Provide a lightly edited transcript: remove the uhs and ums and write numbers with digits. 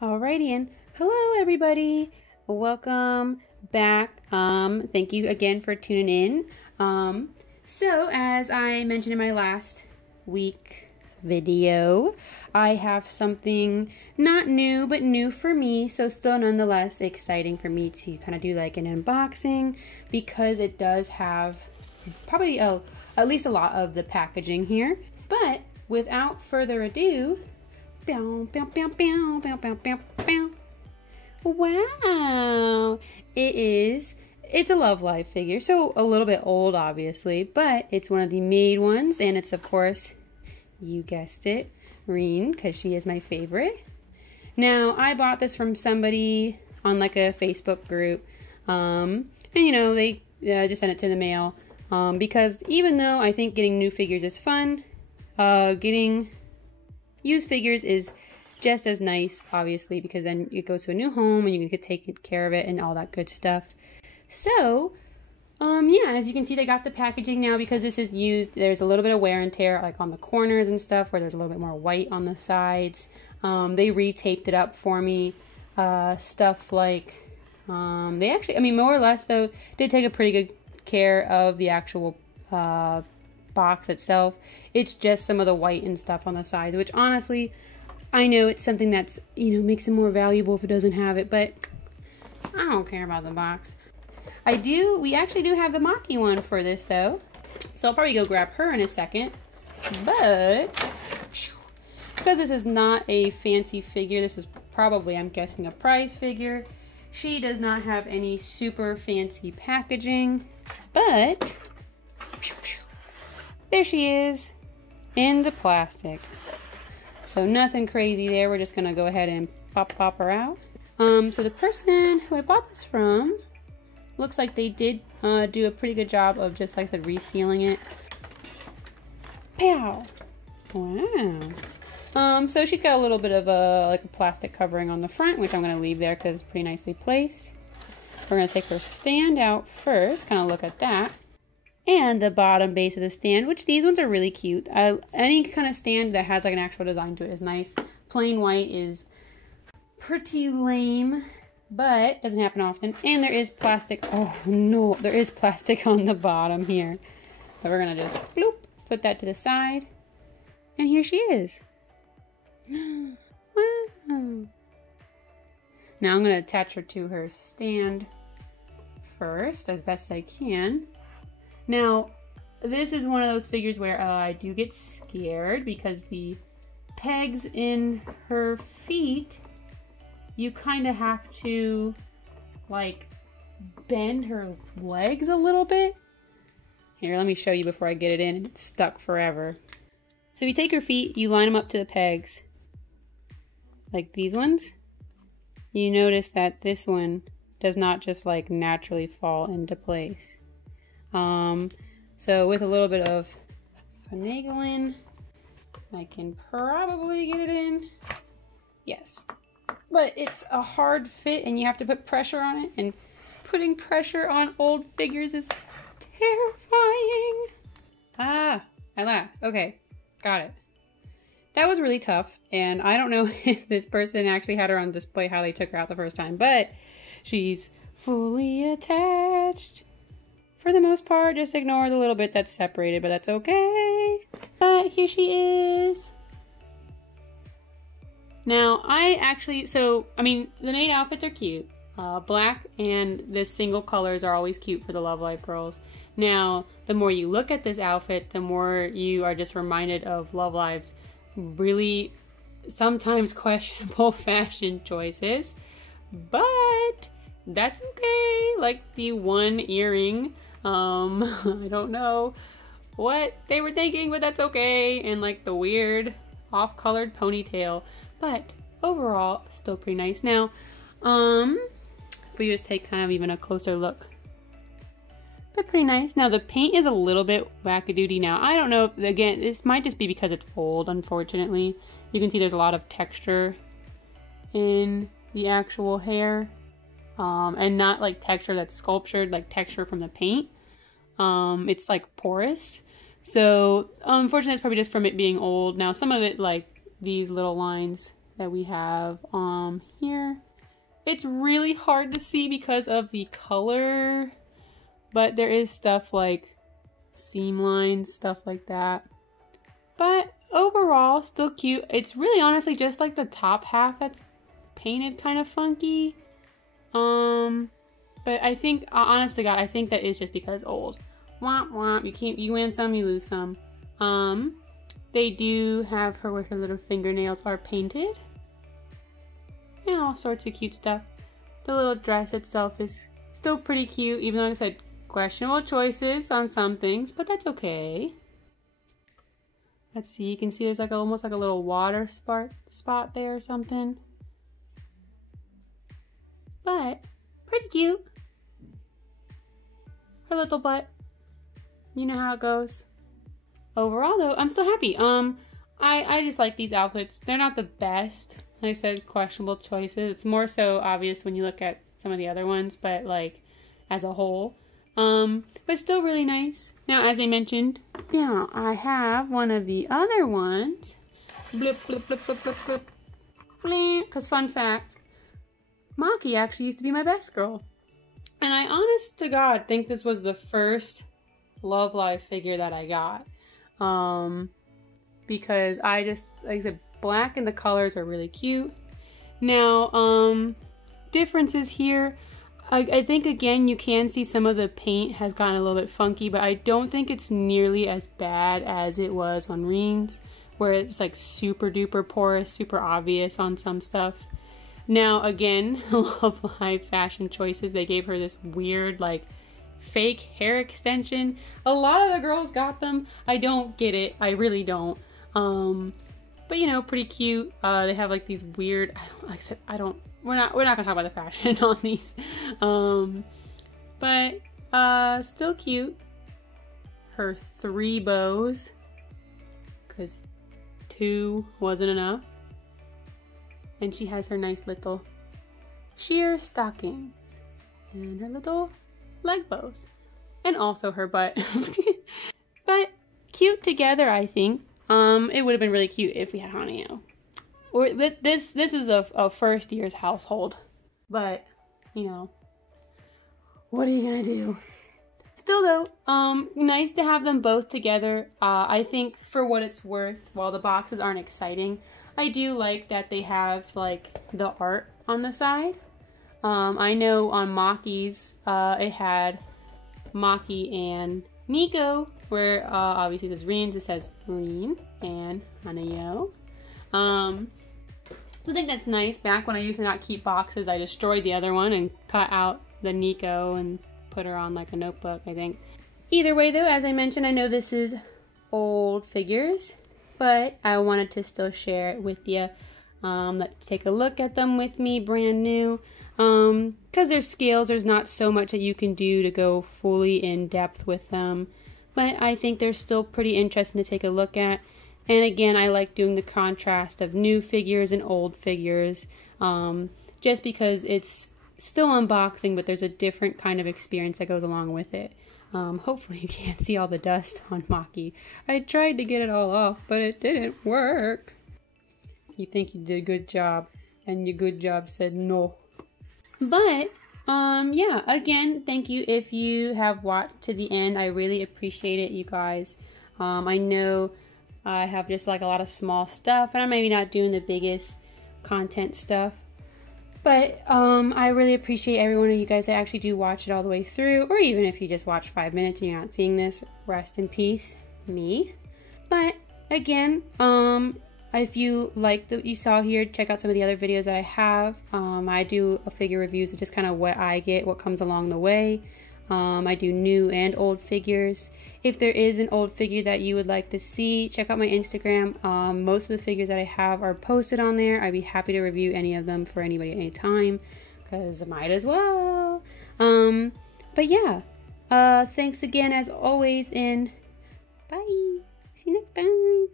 Alrighty, and hello everybody. Welcome back. Thank you again for tuning in. So as I mentioned in my last week's video, I have something not new, but new for me, so still nonetheless exciting for me to kind of do like an unboxing, because it does have probably at least a lot of the packaging here. But without further ado, wow, it's a Love Live figure, so a little bit old obviously, but it's one of the Maid ones, and it's of course, you guessed it, Reen, because she is my favorite. Now I bought this from somebody on like a Facebook group, and you know, they just sent it to the mail, because even though I think getting new figures is fun, getting used figures is just as nice, obviously, because then it goes to a new home and you can take care of it and all that good stuff. So, yeah, as you can see, they got the packaging now because this is used. There's a little bit of wear and tear, like on the corners and stuff, where there's a little bit more white on the sides. They retaped it up for me. Stuff like, they actually, I mean, more or less, though, did take a pretty good care of the actual box itself. It's just some of the white and stuff on the sides, which honestly, I know it's something that's, you know, makes it more valuable if it doesn't have it, but I don't care about the box. We actually do have the Maki one for this though, so I'll probably go grab her in a second. But because this is not a fancy figure, this is probably, I'm guessing, a prize figure. She does not have any super fancy packaging, but there she is in the plastic. So nothing crazy there. We're just gonna go ahead and pop her out. So the person who I bought this from, looks like they did do a pretty good job of, just like I said, resealing it. Pow! Wow. So she's got a little bit of like a plastic covering on the front, which I'm gonna leave there because it's pretty nicely placed. We're gonna take her stand out first, kind of look at that. And the bottom base of the stand, which these ones are really cute. Any kind of stand that has like an actual design to it is nice. Plain white is pretty lame, but doesn't happen often. And there is plastic. Oh no, there is plastic on the bottom here. But we're gonna just bloop, put that to the side. And here she is. Wow. Now I'm gonna attach her to her stand first as best I can. Now, this is one of those figures where I do get scared because the pegs in her feet, you kind of have to, like, bend her legs a little bit. Here, let me show you before I get it in, and it's stuck forever. So if you take her feet, you line them up to the pegs, like these ones. You notice that this one does not just, like, naturally fall into place. So with a little bit of finagling, I can probably get it in. Yes. But it's a hard fit and you have to put pressure on it, and putting pressure on old figures is terrifying. Ah, at last. Okay, got it. That was really tough, and I don't know if this person actually had her on display, how they took her out the first time, but she's fully attached. For the most part, just ignore the little bit that's separated, but that's okay. But here she is. Now, the Maid outfits are cute. Black and the single colors are always cute for the Love Live girls. Now, the more you look at this outfit, the more you are just reminded of Love Live's really sometimes questionable fashion choices. But that's okay. Like the one earring. I don't know what they were thinking, but that's okay. And like the weird off-colored ponytail, but overall still pretty nice. Now, if we just take kind of even a closer look, but pretty nice. Now the paint is a little bit wackadoodie now. I don't know, again, this might just be because it's old, unfortunately. You can see there's a lot of texture in the actual hair. And not like texture that's sculptured, like texture from the paint. It's like porous. So unfortunately it's probably just from it being old. Now some of it, like these little lines, that we have here. It's really hard to see because of the color, but there is stuff like seam lines, stuff like that. But overall, still cute. It's really honestly just like the top half that's painted kind of funky. But I think, honest to God, I think that is just because it's old. Womp womp, you win some, you lose some. They do have her where her little fingernails are painted. And all sorts of cute stuff. The little dress itself is still pretty cute, even though, like I said, questionable choices on some things, but that's okay. Let's see, you can see there's like almost like a little water spot there or something. But pretty cute. Her little butt. You know how it goes. Overall though, I'm still happy. I just like these outfits. They're not the best. Like I said, questionable choices. It's more so obvious when you look at some of the other ones, but like as a whole. But still really nice. Now, as I mentioned, now I have one of the other ones. Blip, blip, blip, blip, blip, blip. Because fun fact, Maki actually used to be my best girl. And I honest to God think this was the first Love Live figure that I got. Because I just, like I said, black and the colors are really cute. Now, differences here. I think again you can see some of the paint has gotten a little bit funky, but I don't think it's nearly as bad as it was on Reen's, where it's like super duper porous, super obvious on some stuff. Now again, Love Live fashion choices, they gave her this weird like fake hair extension. A lot of the girls got them. I don't get it. I really don't. But you know, pretty cute. They have like these weird, like I said, we're not gonna talk about the fashion on these. But still cute. Her 3 bows, because 2 wasn't enough. And she has her nice little sheer stockings and her little leg bows, and also her butt. But cute together, I think. It would have been really cute if we had Haneo. Or this is a first year's household, but you know, what are you gonna do? Still though, nice to have them both together. I think for what it's worth, while the boxes aren't exciting, I do like that they have like the art on the side. I know on Maki's, it had Maki and Nico, where obviously this Reen's, it says Reen and Haneo. So I think that's nice. Back when I used to not keep boxes, I destroyed the other one and cut out the Nico and put her on like a notebook, I think. Either way though, as I mentioned, I know this is old figures, but I wanted to still share it with you. Let's take a look at them with me, brand new. Because they're scales, there's not so much that you can do to go fully in depth with them. But I think they're still pretty interesting to take a look at. And again, I like doing the contrast of new figures and old figures, just because it's still unboxing, but there's a different kind of experience that goes along with it. Hopefully you can't see all the dust on Maki. I tried to get it all off, but it didn't work. You think you did a good job, and your good job said no. But, yeah, again, thank you if you have watched to the end. I really appreciate it, you guys. I know I have just like a lot of small stuff, and I'm maybe not doing the biggest content stuff. But I really appreciate every one of you guys that actually do watch it all the way through, or even if you just watch 5 minutes and you're not seeing this, rest in peace, me. But again, if you like what you saw here, check out some of the other videos that I have. I do a figure reviews of just kind of what I get, what comes along the way. I do new and old figures. If there is an old figure that you would like to see, check out my Instagram. Most of the figures that I have are posted on there. I'd be happy to review any of them for anybody at any time, because I might as well. But yeah, thanks again as always, and bye. See you next time.